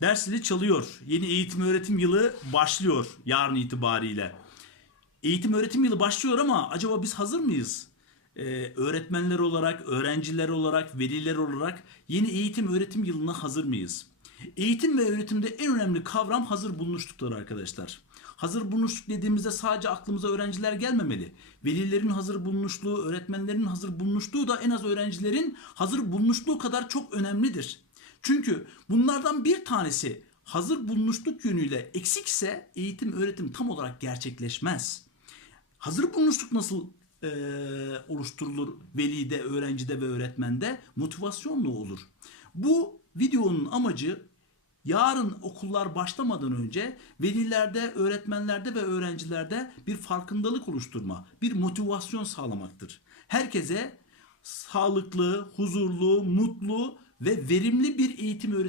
Ders zili çalıyor. Yeni eğitim öğretim yılı başlıyor yarın itibariyle. Eğitim öğretim yılı başlıyor ama acaba biz hazır mıyız? Ee, öğretmenler olarak, öğrenciler olarak, veliler olarak yeni eğitim öğretim yılına hazır mıyız? Eğitim ve öğretimde en önemli kavram hazır bulunuşlukları arkadaşlar. Hazır bulunuşluk dediğimizde sadece aklımıza öğrenciler gelmemeli. Velilerin hazır bulunuşluğu, öğretmenlerin hazır bulunuşluğu da en az öğrencilerin hazır bulunuşluğu kadar çok önemlidir. Çünkü bunlardan bir tanesi hazır bulunuşluk yönüyle eksikse eğitim öğretim tam olarak gerçekleşmez. Hazır bulunuşluk nasıl eee, oluşturulur velide, öğrencide ve öğretmende? Motivasyonla olur. Bu videonun amacı yarın okullar başlamadan önce velilerde, öğretmenlerde ve öğrencilerde bir farkındalık oluşturma, bir motivasyon sağlamaktır. Herkese sağlıklı, huzurlu, mutlu ve verimli bir eğitim öğretim